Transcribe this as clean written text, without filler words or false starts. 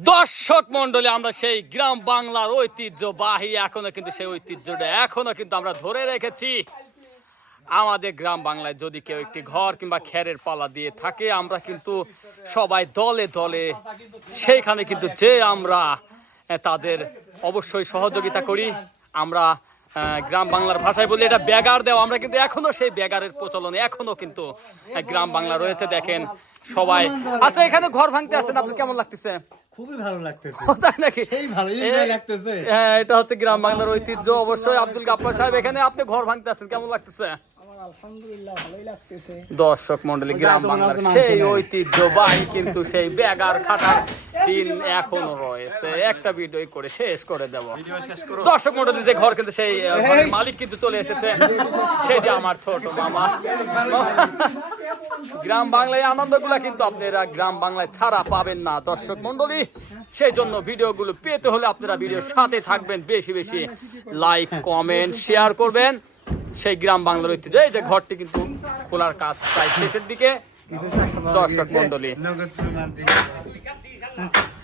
দর্শক মন্ডলী, আমরা সেই গ্রাম বাংলার ঐতিহ্যবাহী এখনো কিন্তু সেই ঐতিহ্যটা এখনো কিন্তু আমরা ধরে রেখেছি। আমাদের গ্রাম বাংলায় যদি কেউ একটি ঘর কিংবা খেরের পালা দিয়ে থাকে, আমরা কিন্তু সবাই দলে দলে সেইখানে কিন্তু যে আমরা তাদের অবশ্যই সহযোগিতা করি। আমরা গ্রাম বাংলার ভাষায় বলি এটা ব্যাগার দেওয়া। আমরা কিন্তু এখনো সেই ব্যাগারের প্রচলন এখনো কিন্তু গ্রাম বাংলা রয়েছে। দেখেন সবাই আচ্ছা, এখানে ঘর ভাঙতে আসছেন, আপনার কেমন লাগতেছে? খুবই ভালো লাগতেছে। তাই নাকি? সেই ভালো এনজয় লাগতেছে। হ্যাঁ, এটা হচ্ছে গ্রাম বাংলার ঐতিহ্য। অবশ্যই আব্দুল গাফফার সাহেব, এখানে আপনি ঘর ভাঙতে আসছেন, কেমন লাগতেছে? আলহামদুলিল্লাহ ভালোই লাগতেছে। দর্শক মন্ডলী, গ্রাম বাংলার সেই ঐতিহ্যবাহী কিন্তু সেই ব্যাগার খাটার দিন এখনো রয়েছে। একটা ভিডিও করে শেষ করে দেব। দর্শক মন্ডলী, যে ঘর কিন্তু সেই ঘরের মালিক কিন্তু চলে এসেছে, সেটি আমার ছোট মামা। গ্রাম বাংলায় আনন্দগুলা কিন্তু আপনারা গ্রাম বাংলায় ছাড়া পাবেন না দর্শক মন্ডলী। সেই জন্য ভিডিওগুলো পেতে হলে আপনারা ভিডিওর সাথে থাকবেন, বেশি বেশি লাইক কমেন্ট শেয়ার করবেন। সেই গ্রাম বাংলার ঐতিহ্য, এই যে ঘরটি কিন্তু খোলার কাজ প্রায় শেষের দিকে দর্শক মন্ডলী।